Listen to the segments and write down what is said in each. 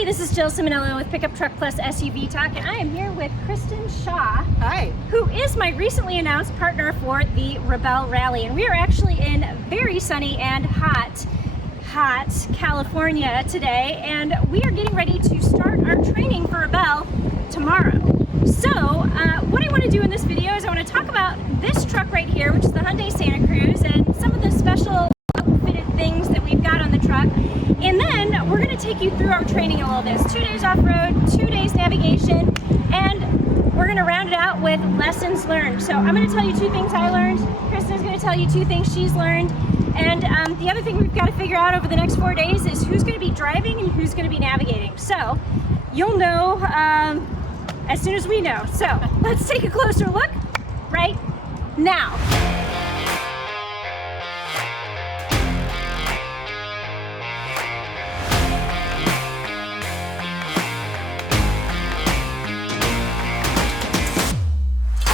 Hey, this is Jill Ciminillo with Pickup Truck Plus SUV Talk, and I am here with Kristin Shaw. Hi. Who is my recently announced partner for the Rebelle Rally. And we are actually in very sunny and hot California today, and we are getting ready to start our training for Rebelle tomorrow. So, what I want to do in this video is I want to talk about this truck right here, which is the Hyundai Santa Cruz, and some of the special outfitted things that we've got on the truck. And then we're going to take you through our training a little bit. It's 2 days off-road, 2 days navigation, and we're going to round it out with lessons learned. So I'm going to tell you 2 things I learned. Kristin is going to tell you 2 things she's learned. And the other thing we've got to figure out over the next 4 days is who's going to be driving and who's going to be navigating. So you'll know as soon as we know. So let's take a closer look right now.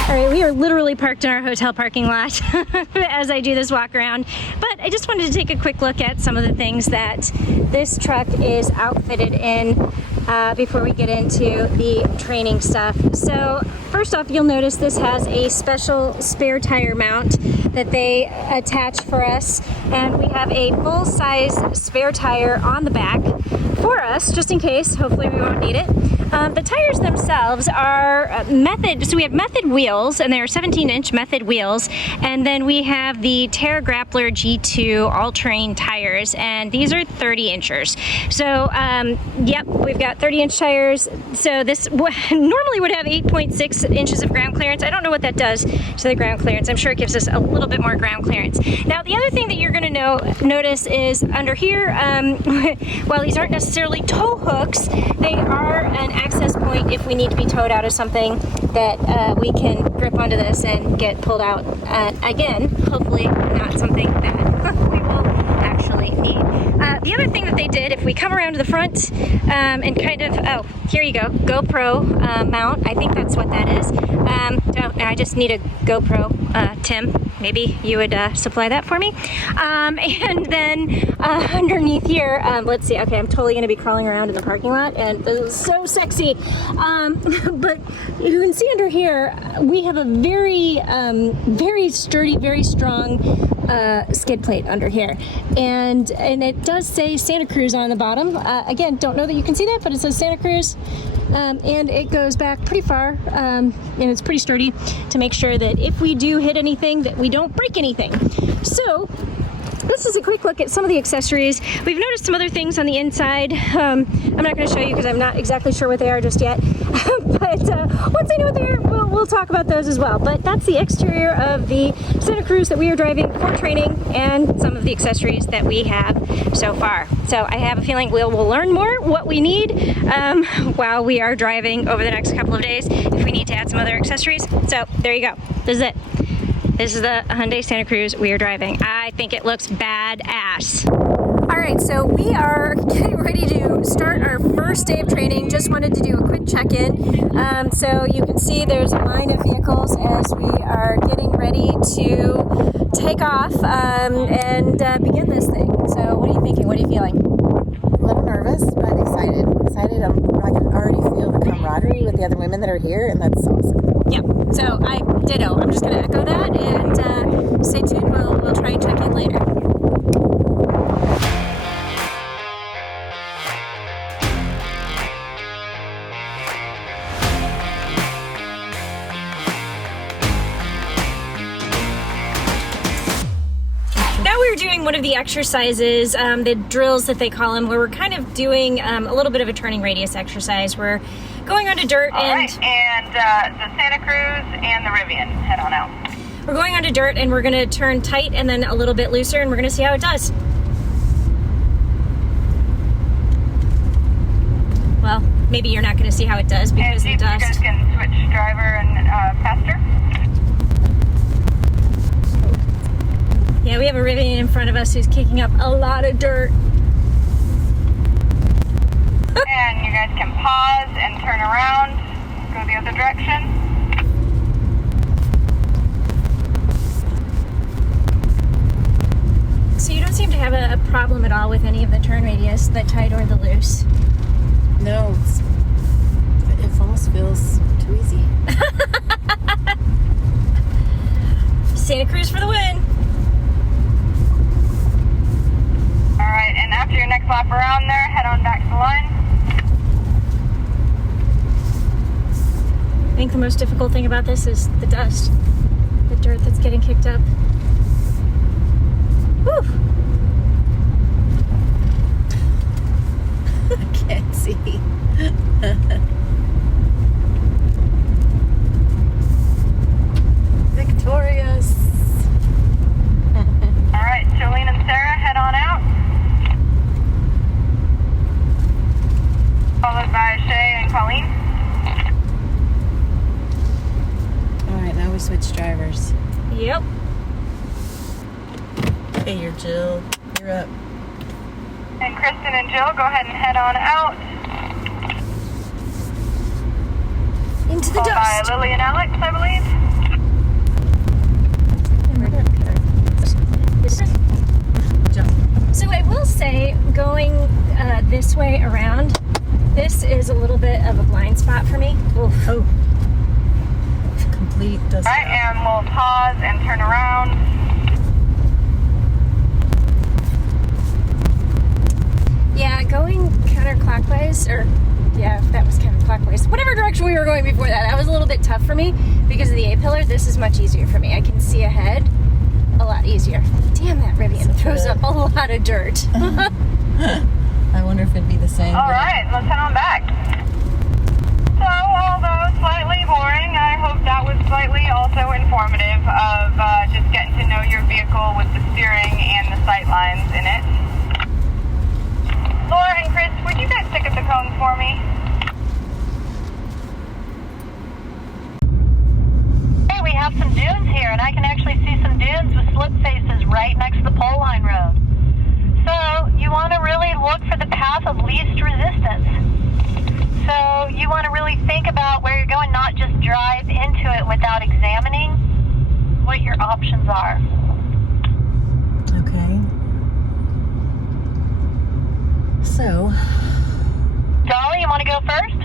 All right, we are literally parked in our hotel parking lot as I do this walk around, but I just wanted to take a quick look at some of the things that this truck is outfitted in before we get into the training stuff. So first off, you'll notice this has a special spare tire mount that they attach for us, and we have a full-size spare tire on the back for us, just in case. Hopefully we won't need it. The tires themselves are method, so we have method wheels, and they are 17-inch method wheels, and then we have the Terra Grappler G2 all-terrain tires, and these are 30 inchers. So yep, we've got 30-inch tires. So this normally would have 8.6 inches of ground clearance. I don't know what that does to the ground clearance. I'm sure it gives us a little bit more ground clearance. Now the other thing that you're going to notice is under here, while these aren't necessarily tow hooks, they are an access point if we need to be towed out of something, that we can grip onto this and get pulled out. Again, hopefully not something that we will actually need. The other thing that they did, if we come around to the front and kind of, oh, here you go, GoPro mount. I think that's what that is. Oh, I just need a GoPro. Tim, maybe you would supply that for me. And then underneath here, let's see. Okay, I'm totally going to be crawling around in the parking lot, and this is so sexy. But you can see under here, we have a very, very sturdy, very strong skid plate under here, and it does say Santa Cruz on the bottom. Again, don't know that you can see that, but it says Santa Cruz, and it goes back pretty far, and it's pretty sturdy to make sure that if we do hit anything, that we don't break anything. So this is a quick look at some of the accessories. We've noticed some other things on the inside. I'm not going to show you because I'm not exactly sure what they are just yet. But once I know what they are, we'll talk about those as well. But that's the exterior of the Santa Cruz that we are driving for training, and some of the accessories that we have so far. So I have a feeling we'll learn more what we need while we are driving over the next couple of days, if we need to add some other accessories. So there you go. This is it. This is the Hyundai Santa Cruz we are driving. I think it looks badass. All right, so we are getting ready to start our first day of training. Just wanted to do a quick check-in. So you can see there's a line of vehicles as we are getting ready to take off and begin this thing. So what are you thinking? What are you feeling? A little nervous, but excited. I can already feel the camaraderie with the other women that are here, and that's awesome. Yep, so I ditto. I'm just going to echo that, and stay tuned. We'll try and check in later. We're doing one of the exercises, the drills that they call them, where we're kind of doing a little bit of a turning radius exercise. We're going onto dirt and the Santa Cruz and the Rivian, head on out. We're going onto dirt, and we're going to turn tight and then a little bit looser, and we're going to see how it does. Well, maybe you're not going to see how it does because and the dust. You guys can switch driver and faster. Yeah, we have a Rivian in front of us who's kicking up a lot of dirt. And you guys can pause and turn around, go the other direction. So you don't seem to have a problem at all with any of the turn radius, the tight or the loose? think the most difficult thing about this is the dust, the dirt that's getting kicked up. Whew. I can't see. Victorious. All right, Jolene and Sarah, head on out. Followed by Shay and Colleen. All right, now we switch drivers. Yep. Hey, you're Jill. You're up. And Kristin and Jill, go ahead and head on out. Into the Followed by dust. Lily and Alex, I believe. So I will say, going this way around, this is a little bit of a blind spot for me. Oof. Oh. Complete dust. All right, and we'll pause and turn around. Yeah, going counterclockwise, or yeah, that was counterclockwise. Whatever direction we were going before that, that was a little bit tough for me because of the A-pillar. This is much easier for me. I can see ahead a lot easier. Damn, that Rivian throws up a lot of dirt. I wonder if it'd be the same. All right, let's head on back. So, although slightly boring, I hope that was slightly also informative of just getting to know your vehicle with the steering and the sight lines in it. Laura and Chris, would you guys pick up the cones for me? Hey, we have some dunes here, and I can actually see some dunes with slip faces right next to the pole line road. So you want to really look for the path of least resistance. So you want to really think about where you're going, not just drive into it without examining what your options are. Okay. So, Dolly, you want to go first?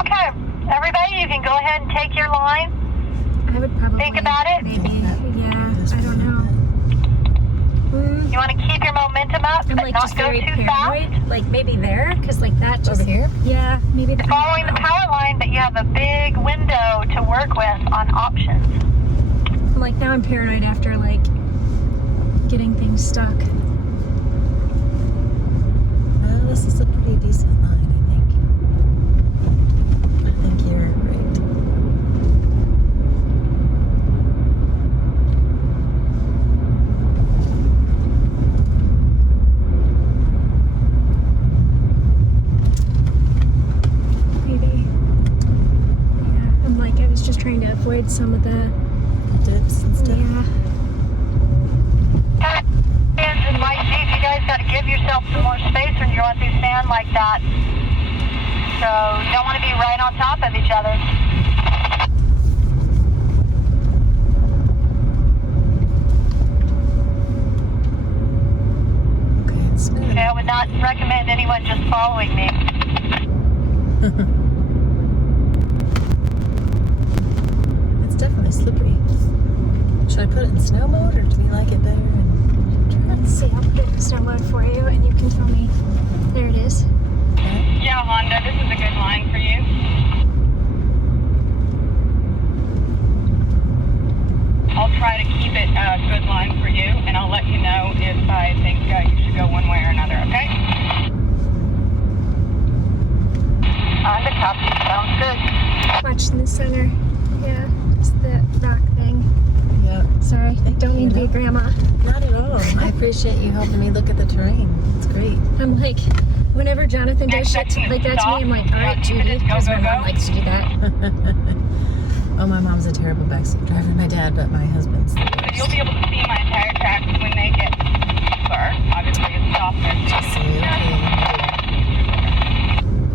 Okay, everybody, you can go ahead and take your line. I would probably Think about it. Maybe, yeah, I don't know. You want to keep your momentum up, I'm but like not just go very too paranoid. fast. Like maybe there, because like that just over here? Yeah, maybe that. Following the power line, but you have a big window to work with on options. I'm like now I'm paranoid after like getting things stuck. well, this is a pretty decent line, I think you're right. Maybe. Yeah, I'm like I was just trying to avoid some of the Dips and stuff. yeah. And might see if you guys got to give yourself some more space when you're on through sand like that. So you don't want to be right on top of each other. Okay, it's good. Okay, I would not recommend anyone just following me. It's definitely slippery. Should I put it in snow mode or do you like it better? Let's see, I'll put it in snow mode for you and you can tell me. There it is. Yeah, Honda, this is a good line for you. I'll try to keep it a good line for you, and I'll let you know if I think you should go one way or another, okay? Honda copy, sounds good. Watch in the center. Yeah, it's the rock thing. Yep. Sorry, I don't mean to be a grandma. Not at all. I appreciate you helping me look at the terrain. It's great. I'm like, whenever Jonathan does shit like that to me, I'm like, all right, Judy, because my mom likes to do that. Oh, my mom's a terrible backseat driver. My dad, but my husband's the So worst. you'll be able to see my tire tracks when they get deeper. Obviously, it's softer. See, okay.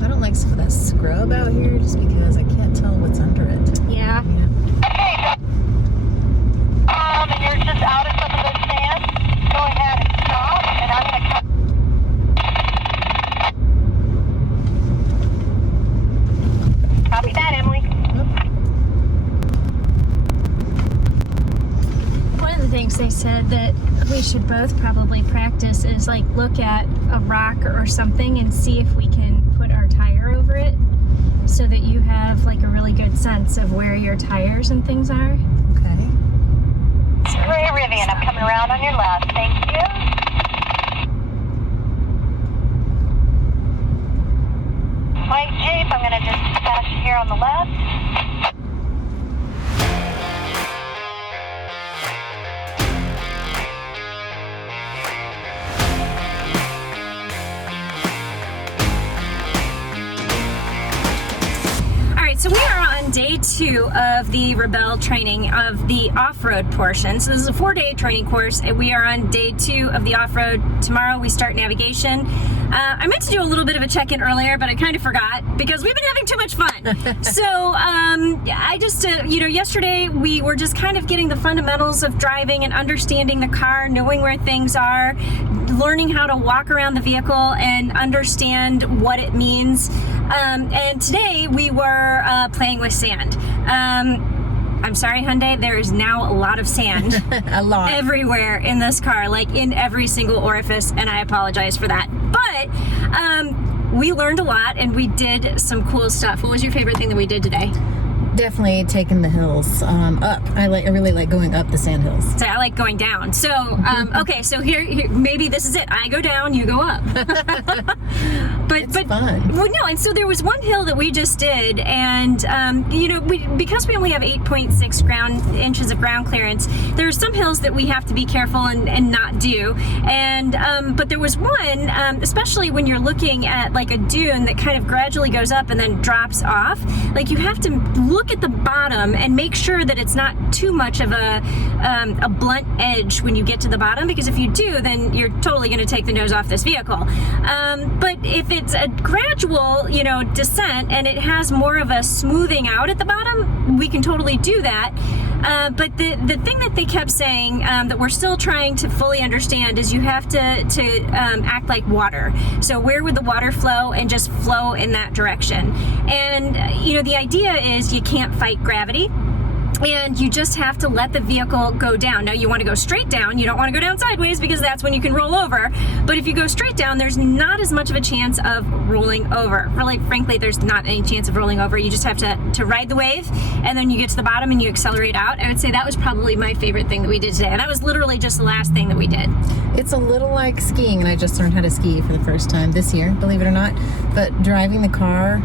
I don't like some of that scrub out here just because I can't tell what's under it. Yeah. Yeah. Okay, and you're just out of some of the sand. Go ahead and stop, and I'm going to come. Copy that, Emily. One of things they said that we should both probably practice is like look at a rock or something and see if we can put our tire over it so that you have like a really good sense of where your tires and things are. Okay. Ray Rivian, I'm coming around on your left. Thank you. White Jeep, I'm going to just pass you here on the left. So we are on day 2 of the Rebelle training of the off-road portion. So this is a 4-day training course, and we are on day 2 of the off-road. Tomorrow we start navigation. I meant to do a little bit of a check-in earlier, but I kind of forgot because we've been having too much fun. So I just, yesterday we were just kind of getting the fundamentals of driving and understanding the car, knowing where things are, learning how to walk around the vehicle and understand what it means. And today we were playing with sand. I'm sorry, Hyundai, there is now a lot of sand. A lot. Everywhere in this car, like in every single orifice, and I apologize for that. But we learned a lot and we did some cool stuff. What was your favorite thing that we did today? Definitely taking the hills up. I really like going up the sand hills. So I like going down. So, okay, so here, maybe this is it. I go down, you go up. It's fun. Well, no, and so there was one hill that we just did, and because we only have 8.6 inches of ground clearance, there are some hills that we have to be careful and not do. And but there was one, especially when you're looking at like a dune that kind of gradually goes up and then drops off. Like you have to look at the bottom and make sure that it's not too much of a blunt edge when you get to the bottom, because if you do, then you're totally going to take the nose off this vehicle. But if it's a gradual, descent and it has more of a smoothing out at the bottom, we can totally do that. But the thing that they kept saying that we're still trying to fully understand is you have to act like water. So where would the water flow, and just flow in that direction. And the idea is you can't fight gravity, and you just have to let the vehicle go down. Now you want to go straight down, you don't want to go down sideways because that's when you can roll over. But if you go straight down, there's not as much of a chance of rolling over. Really, frankly, there's not any chance of rolling over. You just have to ride the wave, and then you get to the bottom and you accelerate out. I would say that was probably my favorite thing that we did today, and that was literally just the last thing that we did. It's a little like skiing, and I just learned how to ski for the first time this year, believe it or not. But driving the car,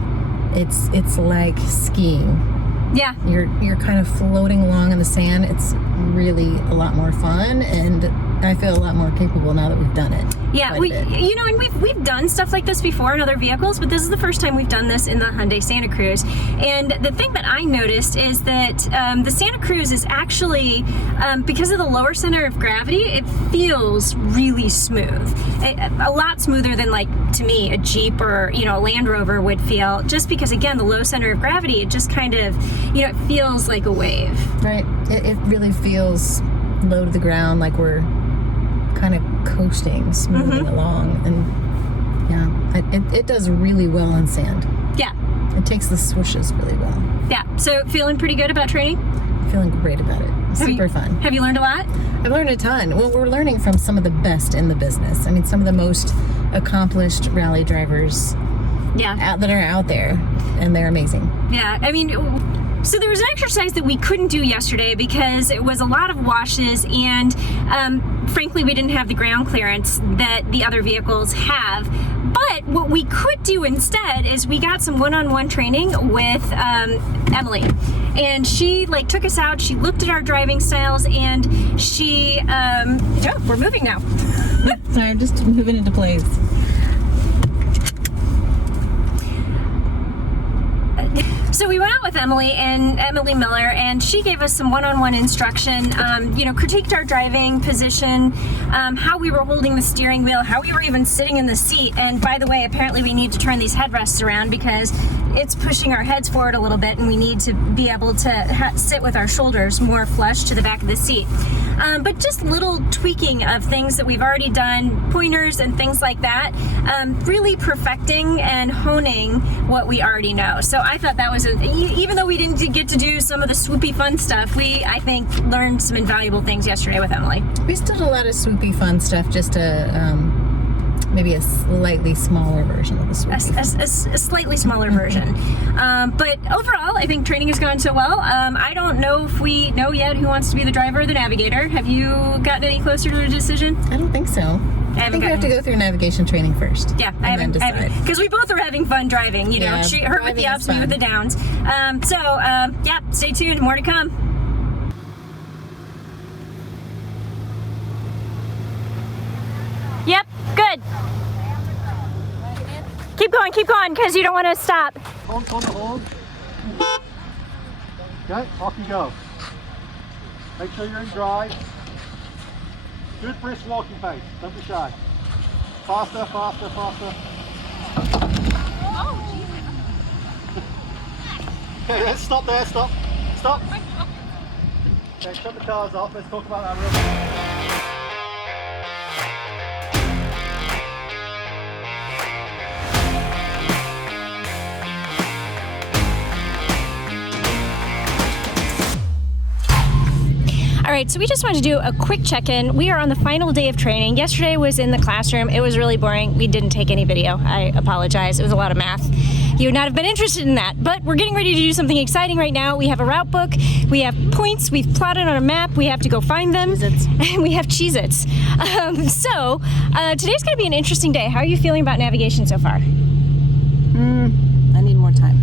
it's like skiing. Yeah. You're kind of floating along in the sand. It's really a lot more fun, and I feel a lot more capable now that we've done it. Yeah, and we've done stuff like this before in other vehicles, but this is the first time we've done this in the Hyundai Santa Cruz. And the thing that I noticed is that the Santa Cruz is actually, because of the lower center of gravity, it feels really smooth. A lot smoother than, like, to me, a Jeep or, a Land Rover would feel, just because, again, the low center of gravity, it just kind of, it feels like a wave. Right. It really feels low to the ground, like we're kind of coasting smoothly along, and yeah, it does really well on sand. Yeah, it takes the swooshes really well. Yeah, so feeling pretty good about training? Feeling great about it. Super fun. Have you learned a lot? I've learned a ton. Well, we're learning from some of the best in the business. I mean, some of the most accomplished rally drivers that are out there, and they're amazing. Yeah, I mean, so there was an exercise that we couldn't do yesterday because it was a lot of washes, and frankly, we didn't have the ground clearance that the other vehicles have. But what we could do instead is we got some one-on-one training with Emily, and she took us out. She looked at our driving styles, and she we're moving now. Sorry, I'm just moving into place. So we went out with Emily Miller, and she gave us some one-on-one instruction, critiqued our driving position, how we were holding the steering wheel, how we were even sitting in the seat. And by the way, apparently we need to turn these headrests around because it's pushing our heads forward a little bit, and we need to be able to sit with our shoulders more flush to the back of the seat. But just little tweaking of things that we've already done, pointers and things like that, really perfecting and honing what we already know. So I thought that was, even though we didn't get to do some of the swoopy fun stuff, I think, learned some invaluable things yesterday with Emily. We still did a lot of swoopy fun stuff, just maybe a slightly smaller version of the swoopy. A slightly smaller version. But overall, I think training has gone so well. I don't know if we know yet who wants to be the driver or the navigator. Have you gotten any closer to a decision? I don't think so. I think we have to go through navigation training first. Yeah, I haven't, because we both are having fun driving, you know, Yeah, her with the ups, me with the downs. Yeah, stay tuned, more to come. Yep, good. Keep going, because you don't want to stop. Hold. Okay, off you go. Make sure you're in drive. Good brisk walking pace, don't be shy. Faster. Okay, let's stop there, stop. Okay, shut the cars off, let's talk about that real quick. All right, so we just wanted to do a quick check-in. We are on the final day of training. Yesterday was in the classroom. It was really boring. We didn't take any video. I apologize. It was a lot of math. You would not have been interested in that, but we're getting ready to do something exciting right now. We have a route book, we have points, we've plotted on a map, we have to go find them, and we have Cheez-Its. Today's gonna be an interesting day. How are you feeling about navigation so far? I need more time.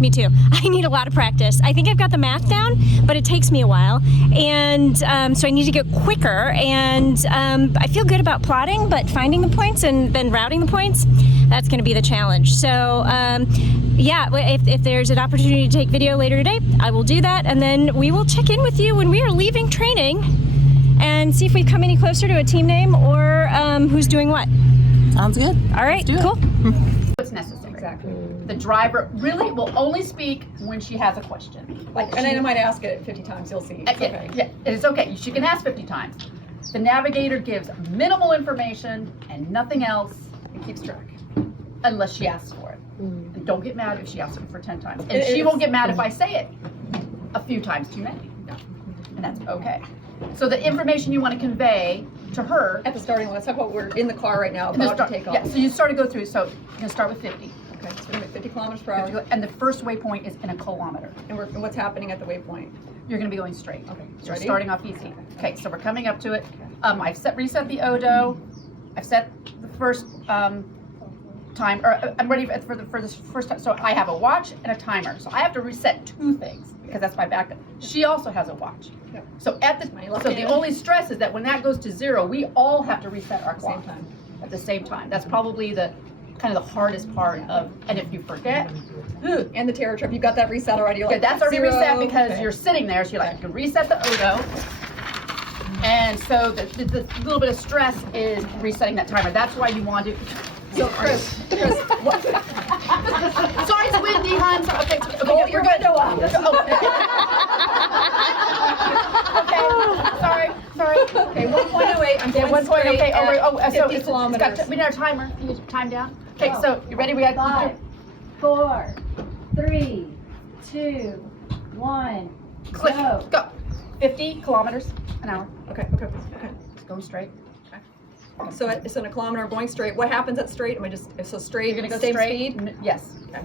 Me too. I need a lot of practice. I think I've got the math down, but it takes me a while. And so I need to get quicker. And I feel good about plotting, but finding the points and then routing the points, that's going to be the challenge. So yeah, if there's an opportunity to take video later today, I will do that. And then we will check in with you when we are leaving training and see if we've come any closer to a team name or who's doing what. Sounds good. All right, cool. What's necessary. Exactly. The driver really will only speak when she has a question. Like, and I might ask it 50 times, you'll see. It's okay. Yeah, it's okay. She can ask 50 times. The navigator gives minimal information and nothing else. It keeps track. Unless she asks for it. And don't get mad if she asks it for 10 times. And she won't get mad if I say it a few times too many. Yeah. And that's okay. So the information you want to convey to her. At the starting line, let's talk about we're in the car right now, about to take off. Yeah, so you start to go through. So you're going to start with 50. Okay, so we're going to 50 kilometers per hour. And the first waypoint is in a kilometer. And what's happening at the waypoint? You're going to be going straight. Okay, So we're ready? starting off easy. Okay, so we're coming up to it. I've reset the Odo. I've set the first time, or I'm ready for this first time. So I have a watch and a timer. So I have to reset two things because that's my backup. She also has a watch. Yep. So the only stress is that when that goes to 0, we all have to reset our clock at the same time. That's probably the kind of the hardest part of. And if you forget, And the terror trip, you got that reset already. You're okay, like, that's already 0. reset because Okay. you're sitting there. So you're like, you can reset the Odo. And so the little bit of stress is resetting that timer. That's why you want to. So Chris, what? Sorry, it's windy, hon. So, okay, Oh, you're good. Okay, sorry. Okay, 1.08. I'm going 1 point. straight Okay. at So 50 kilometers. we need our timer. You need your time down. Okay. So you ready? We got 5, 4, 3, 2, 1. click. Go. 50 kilometers an hour. Okay. It's going straight. So it's in a kilometer going straight. What happens at straight? Am I just so straight? You're gonna go same straight. speed? Yes. Okay.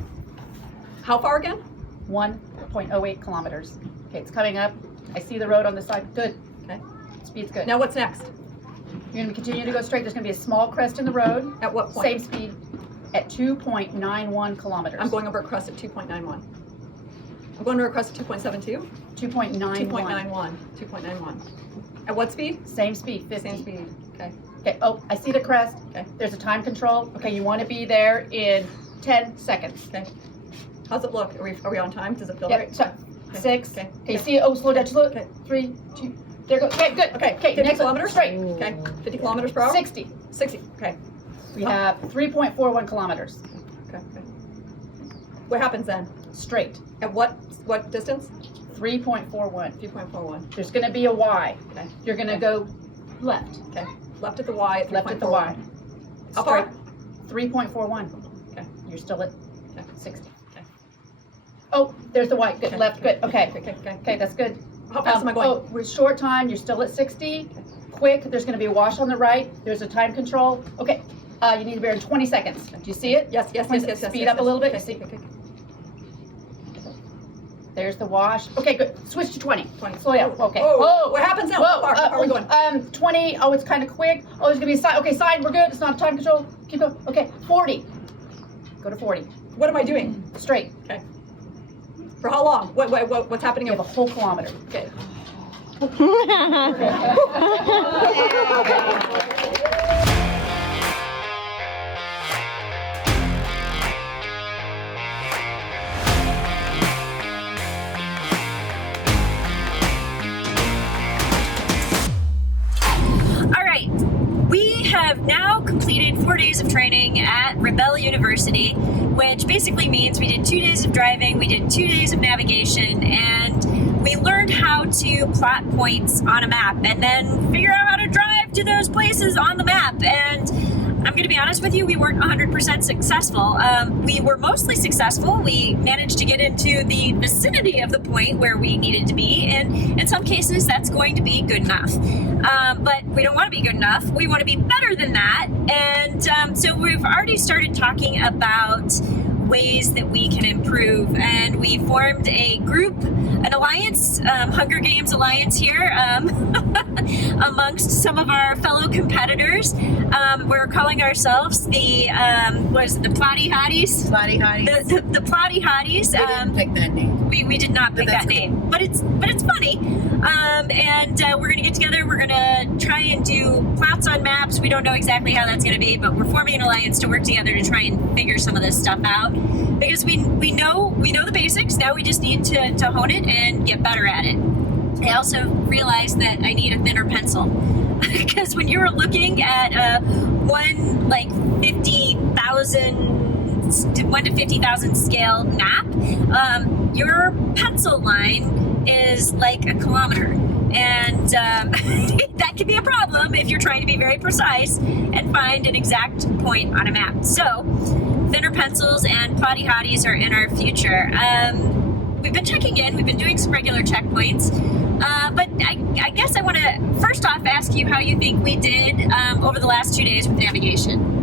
How far again? 1.08 kilometers. Okay, it's coming up. I see the road on the side. Good. Okay. Speed's good. Now what's next? You're going to continue to go straight. There's going to be a small crest in the road. At what point? Same speed at 2.91 kilometers. I'm going over a crest at 2.91. I'm going over a crest at 2.72. 2.91. 2.91. At what speed? Same speed, 50. Same speed. Okay. Okay, oh, I see the crest. Okay. There's a time control. Okay, you want to be there in 10 seconds. Okay. How's it look? Are we on time? Does it feel Yep, right? so 6. Okay. Okay, you see it? Oh, slow down. Just look. Okay. 3, 2. There goes. Okay, good. Okay. Okay, 50 next kilometers? straight. Okay. 50 kilometers per hour? 60. 60. Okay. We have 3.41 kilometers. Okay. What happens then? Straight. At what distance? 3.41. 3.41. There's going to be a Y. Okay. You're going to go left. Okay. Left at the Y. At Left at the Y. How far? 3.41. Okay. You're still at Okay. 60. Okay. Oh, there's the Y. Good. Okay. Left. Good. Okay. Okay. Okay, that's good. How fast am I going? Oh, we're short time. You're still at 60. Quick. There's going to be a wash on the right. There's a time control. Okay. You need to be in 20 seconds. Do you see it? Yes. 20 seconds. Speed up a little bit. Okay. See? There's the wash. Okay, good. Switch to 20. 20. Slow down. Okay. Oh, what happens now? Whoa. How far are we going? 20. Oh, it's kind of quick. Oh, there's gonna be a sign. Okay, sign. We're good. It's not time control. Keep going. Okay, 40. Go to 40. What am I doing? Straight. Okay. For how long? What's happening? You have a whole kilometer. Okay. All right, we have now completed 4 days of training at Rebelle University, which basically means we did 2 days of driving, we did 2 days of navigation, and we learned how to plot points on a map and then figure out how to drive to those places on the map. And I'm going to be honest with you, we weren't 100% successful. We were mostly successful. We managed to get into the vicinity of the point where we needed to be, and in some cases that's going to be good enough. But we don't want to be good enough. We want to be better than that. And so we've already started talking about ways that we can improve, and we formed a group, an alliance, Hunger Games alliance here, amongst some of our fellow competitors. We're calling ourselves the the Plotty Hotties. Plotty Hotties. The Plotty Hotties. We didn't pick that name. We did not pick that name, but it's funny. And we're gonna get together. We're gonna try and do plots on maps. We don't know exactly how that's gonna be, but we're forming an alliance to work together to try and figure some of this stuff out. Because we know the basics. Now we just need to hone it and get better at it. I also realized that I need a thinner pencil because when you were looking at one like 1 to 50,000 scale map, your pencil line is like a kilometer, and that can be a problem if you're trying to be very precise and find an exact point on a map. So thinner pencils and Plotty Hotties are in our future. We've been checking in, we've been doing some regular checkpoints, but I guess I want to first off ask you how you think we did over the last 2 days with navigation.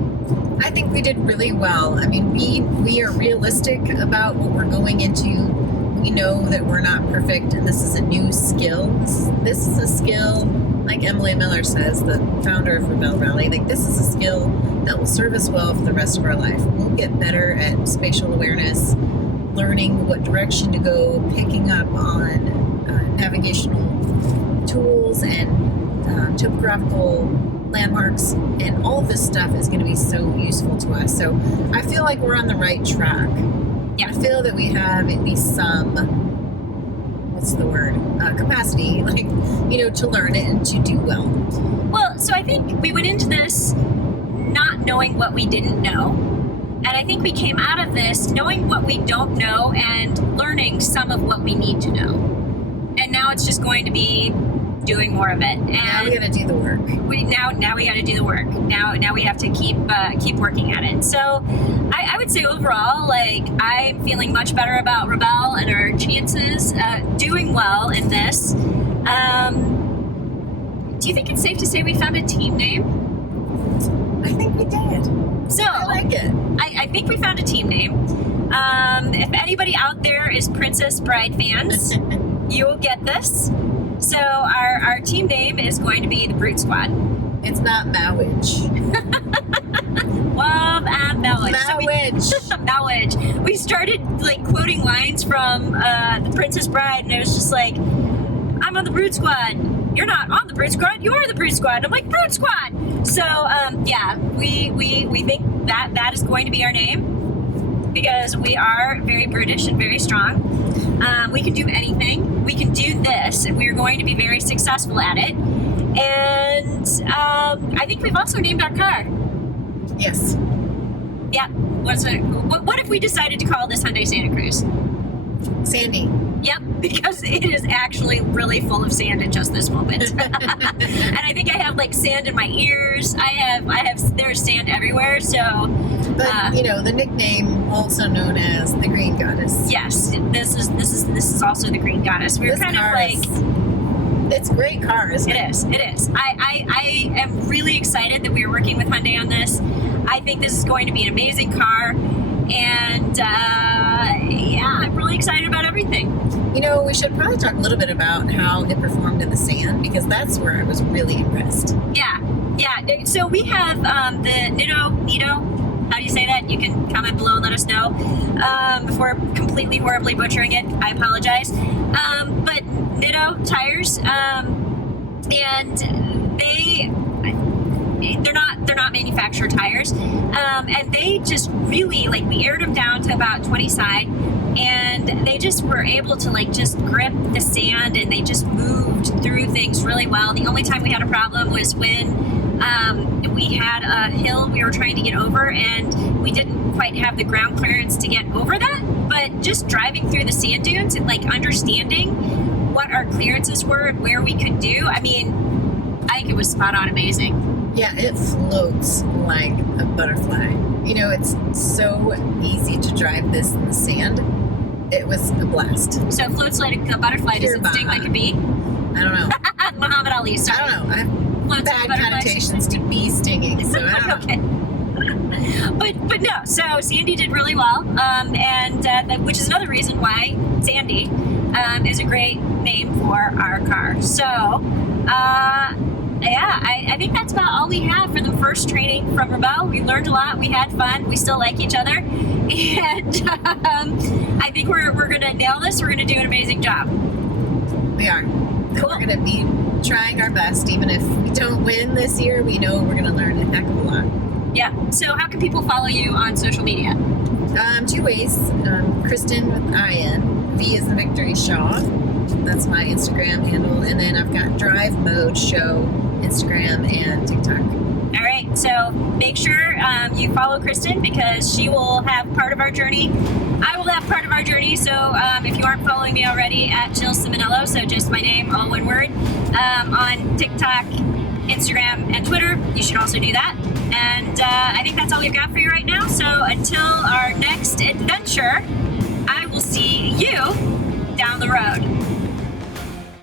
I think we did really well. I mean, we are realistic about what we're going into. We know that we're not perfect, and this is a new skill. This is a skill, like Emily Miller says, the founder of Rebelle Rally, like this is a skill that will serve us well for the rest of our life. We'll get better at spatial awareness, learning what direction to go, picking up on navigational tools and topographical landmarks, and all of this stuff is going to be so useful to us. So I feel like we're on the right track. Yeah. I feel that we have at least some, capacity, to learn it and to do well. Well, so I think we went into this not knowing what we didn't know. And I think we came out of this knowing what we don't know and learning some of what we need to know. And now it's just going to be doing more of it. And now we got to do the work. Now we got to do the work. Now we have to keep working at it. So I would say overall, like, I'm feeling much better about Rebelle and our chances doing well in this. Do you think it's safe to say we found a team name? I think we did. So I like it. I think we found a team name. If anybody out there is Princess Bride fans, you will get this. So our team name is going to be the Brute Squad. It's not Mowage. Love and Mowage. Mowage. We started like quoting lines from the Princess Bride, and it was just like, I'm on the Brute Squad. You're not on the Brute Squad. You're the Brute Squad. I'm like, Brute Squad. So yeah, we think that is going to be our name because we are very brutish and very strong. We can do anything. We can do this, and we are going to be very successful at it. And I think we've also named our car. Yes. Yeah. What if we decided to call this Hyundai Santa Cruz? Sandy. Yep, because it is actually really full of sand at just this moment. And I think I have like sand in my ears. There's sand everywhere. So, But you know, the nickname also known as the Green Goddess. yes, this is also the Green Goddess. We're This kind of car like. It's a great car, isn't it? It is. I am really excited that we are working with Hyundai on this. I think this is going to be an amazing car, and yeah, I'm really excited about everything. You know, we should probably talk a little bit about how it performed in the sand, because that's where I was really impressed. Yeah. So we have the Nito. How do you say that? You can comment below and let us know. If we're completely horribly butchering it, I apologize. But Nito tires, and they're not manufacturer tires, and they just really, like, we aired them down to about 20 side, and they just were able to like just grip the sand, and they just moved through things really well. The only time we had a problem was when we had a hill we were trying to get over, and we didn't quite have the ground clearance to get over that. But just driving through the sand dunes and like understanding what our clearances were and where we could do, I mean, I think it was spot on amazing. Yeah, it floats like a butterfly. You know, it's so easy to drive this in the sand. It was a blast. So it floats like a butterfly. Does it sting like a bee? I don't know. Muhammad Ali. Sorry. I don't know. I have Floats bad like butterflies. connotations to bee stinging, so I don't know. Okay. But no, so Sandy did really well, which is another reason why Sandy is a great name for our car. So, yeah, I think that's about all we have for the first training from Rebelle. We learned a lot. We had fun. We still like each other. And I think we're going to nail this. We're going to do an amazing job. We are. Cool. We're going to be trying our best. Even if we don't win this year, we know we're going to learn a heck of a lot. Yeah. So how can people follow you on social media? 2 ways. Kristin with IN. V is the Victory Shaw. That's my Instagram handle. And then I've got Drive Mode Show, Instagram and TikTok. All right, so make sure you follow Kristin, because she will have part of our journey. I will have part of our journey. So if you aren't following me already, at Ciminillo, so just my name, all one word, on TikTok, Instagram, and Twitter, you should also do that. And I think that's all we've got for you right now. So until our next adventure, I will see you down the road.